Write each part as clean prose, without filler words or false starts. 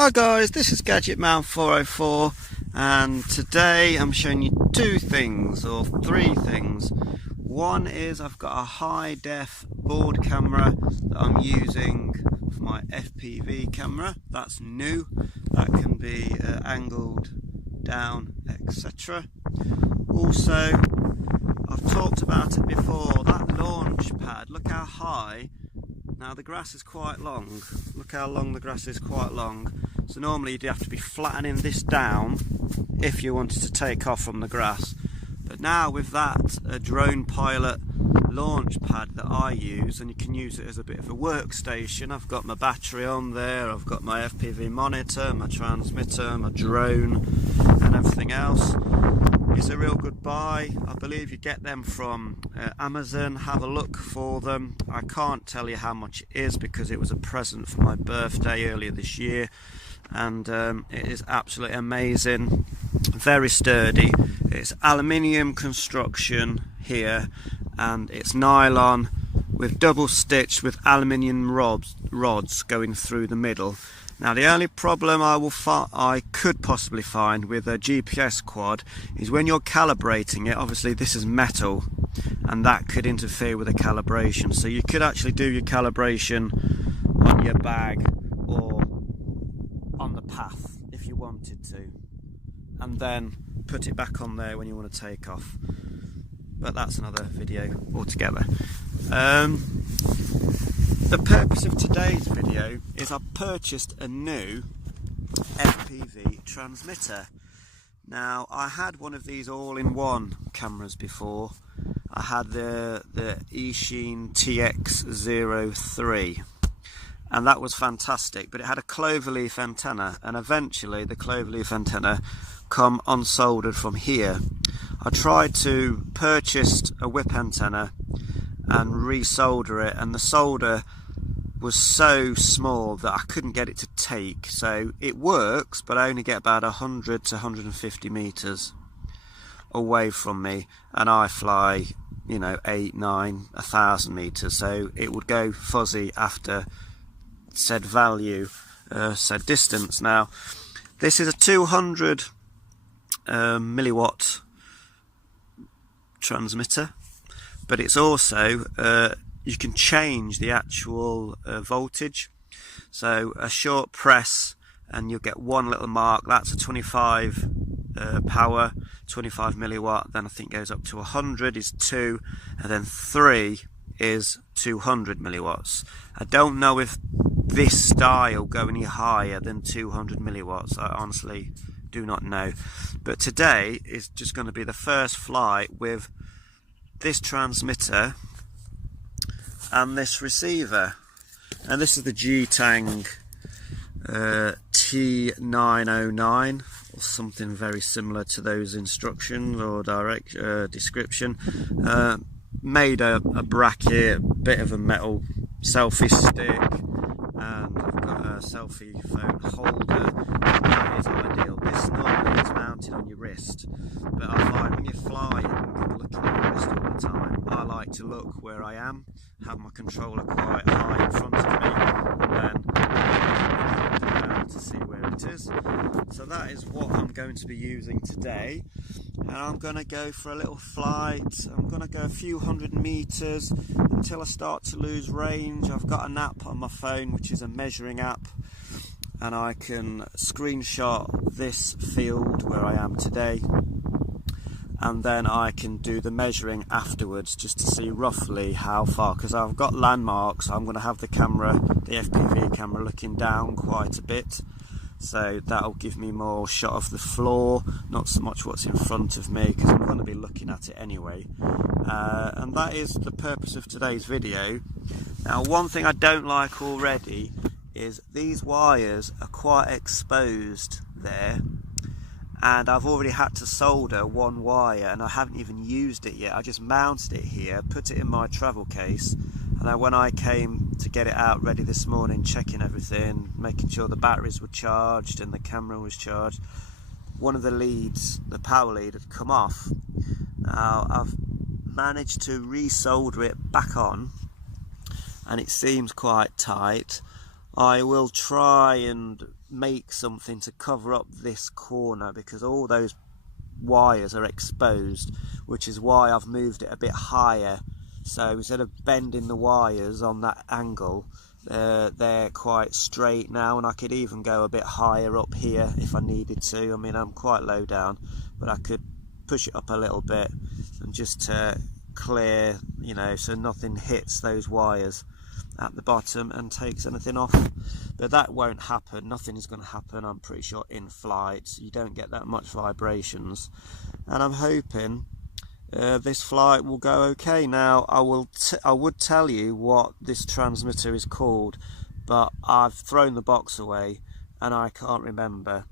Hi guys, this is Gadgetman 404 and today I'm showing you two things or three things. One is I've got a high def board camera that I'm using for my FPV camera. That's new, that can be angled down, etc. Also, I've talked about it before, that launch pad, look how high. Now the grass is quite long, look how long the grass is, quite long. So normally you'd have to be flattening this down if you wanted to take off from the grass. But now with that drone pilot launch pad that I use, and you can use it as a bit of a workstation. I've got my battery on there, I've got my FPV monitor, my transmitter, my drone and everything else. It's a real good buy. I believe you get them from Amazon. Have a look for them. I can't tell you how much it is because it was a present for my birthday earlier this year, and it is absolutely amazing, very sturdy. It's aluminium construction here and it's nylon with double stitched with aluminium rods going through the middle. Now the only problem I could possibly find with a GPS quad is when you're calibrating it, obviously this is metal and that could interfere with the calibration. So you could actually do your calibration on your bag or on the path if you wanted to, and then put it back on there when you want to take off. But that's another video altogether. The purpose of today's video is I purchased a new FPV transmitter. Now I had one of these all-in-one cameras before. I had the Eachine VTX 03 and that was fantastic, but it had a cloverleaf antenna, and eventually the cloverleaf antenna come unsoldered from here. I tried to purchase a whip antenna and resolder it, and the solder was so small that I couldn't get it to take. So it works, but I only get about 100 to 150 meters away from me, and I fly, you know, 8, 9, 1,000 meters, so it would go fuzzy after said value, said distance. Now this is a 200 milliwatt transmitter, but it's also you can change the actual voltage. So a short press and you'll get one little mark. That's a 25 power, 25 milliwatt. Then I think goes up to 100 is 2, and then 3 is 200 milliwatts. I don't know if this style go any higher than 200 milliwatts. I honestly do not know. But today is just going to be the first flight with this transmitter and this receiver, and this is the G-Tang T909 or something very similar to those instructions or direct description. Made a bracket, bit of a metal selfie stick, and I've got a selfie phone holder. That is ideal. This normally is mounted on your wrist, but I find when you're flying and looking at your wrist all the time, I like to look where I am, have my controller quite high in front of me, and then down to see where it is. So that is what I'm going to be using today, and I'm going to go for a little flight. I'm going to go a few hundred meters until I start to lose range. I've got an app on my phone which is a measuring app, and I can screenshot this field where I am today, and then I can do the measuring afterwards just to see roughly how far, because I've got landmarks. I'm going to have the camera, the FPV camera, looking down quite a bit, so that'll give me more shot of the floor, not so much what's in front of me, because I'm going to be looking at it anyway. And that is the purpose of today's video. Now one thing I don't like already is these wires are quite exposed there, and I've already had to solder one wire and I haven't even used it yet. I just mounted it here, put it in my travel case, and then when I came to get it out ready this morning, checking everything, making sure the batteries were charged and the camera was charged, one of the leads, the power lead, had come off. Now I've managed to resolder it back on and it seems quite tight. I will try and make something to cover up this corner, because all those wires are exposed, which is why I've moved it a bit higher. So instead of bending the wires on that angle, they're quite straight now, and I could even go a bit higher up here if I needed to. I mean, I'm quite low down, but I could push it up a little bit and just clear, you know, so nothing hits those wires at the bottom and takes anything off. But that won't happen. Nothing is going to happen, I'm pretty sure, in flight. You don't get that much vibrations, and I'm hoping this flight will go okay. Now I would tell you what this transmitter is called, but I've thrown the box away and I can't remember.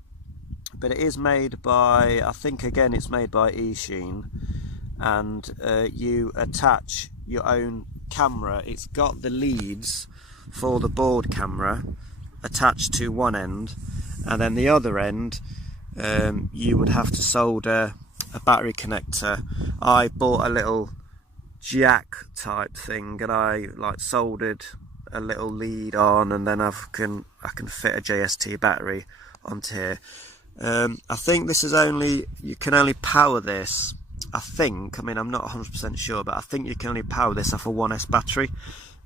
But it is made by, I think again it's made by Eachine, and you attach your own camera. It's got the leads for the board camera attached to one end, and then the other end you would have to solder a battery connector. I bought a little jack type thing, and I like soldered a little lead on, and then I can fit a JST battery onto here. I think this is you can only power this, I mean I'm not 100% sure, but I think you can only power this off a 1S battery.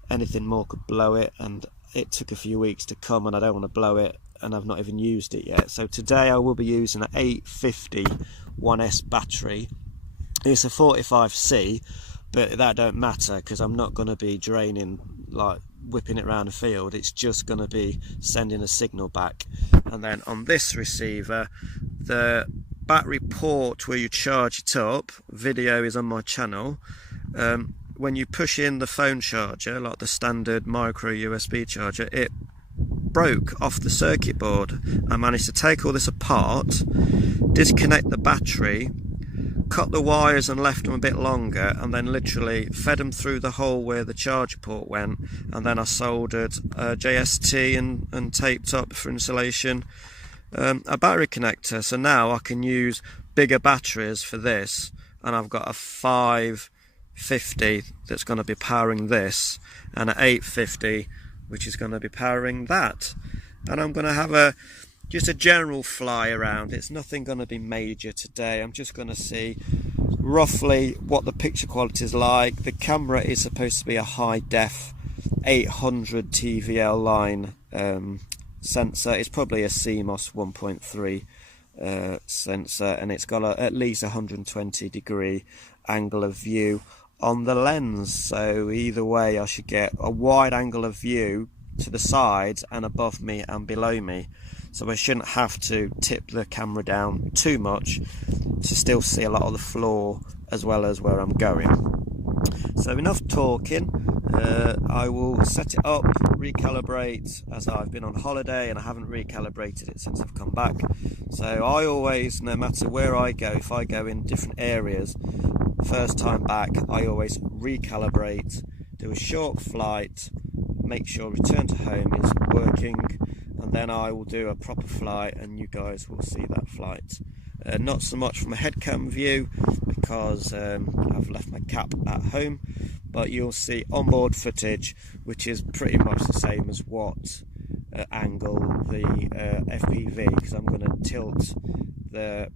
Anything more could blow it, and it took a few weeks to come, and I don't want to blow it, and I've not even used it yet. So today I will be using an 850 1S battery. It's a 45C, but that don't matter because I'm not going to be draining, like whipping it around the field. It's just going to be sending a signal back. And then on this receiver, the battery port where you charge it up, video is on my channel. When you push in the phone charger, like the standard micro USB charger, it broke off the circuit board. I managed to take all this apart, disconnect the battery, cut the wires and left them a bit longer, and then literally fed them through the hole where the charger port went, and then I soldered JST and taped up for insulation a battery connector. So now I can use bigger batteries for this, and I've got a 550 that's going to be powering this, and an 850 which is going to be powering that. And I'm going to have just a general fly around. It's nothing going to be major today. I'm just going to see roughly what the picture quality is like. The camera is supposed to be a high def 800 TVL line sensor. It's probably a CMOS 1.3 sensor, and it's got at least 120 degree angle of view on the lens. So either way I should get a wide angle of view to the sides and above me and below me, so I shouldn't have to tip the camera down too much to still see a lot of the floor as well as where I'm going. So enough talking. I will set it up, recalibrate, as I've been on holiday and I haven't recalibrated it since I've come back. So I always, no matter where I go, if I go in different areas, first time back, I always recalibrate, do a short flight, make sure return to home is working, and then I will do a proper flight and you guys will see that flight. Not so much from a head cam view because I've left my cap at home, but you'll see onboard footage which is pretty much the same as what angle the FPV, because I'm going to tilt the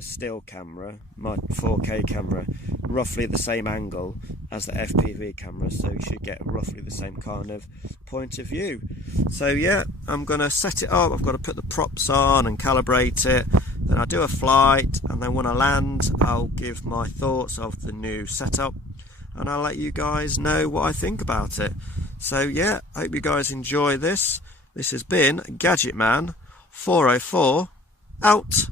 still camera, my 4K camera, roughly the same angle as the FPV camera, so you should get roughly the same kind of point of view. So yeah, I'm gonna set it up. I've got to put the props on and calibrate it, then I'll do a flight, and then when I land I'll give my thoughts of the new setup and I'll let you guys know what I think about it. So yeah, I hope you guys enjoy this. This has been Gadget Man 404 out.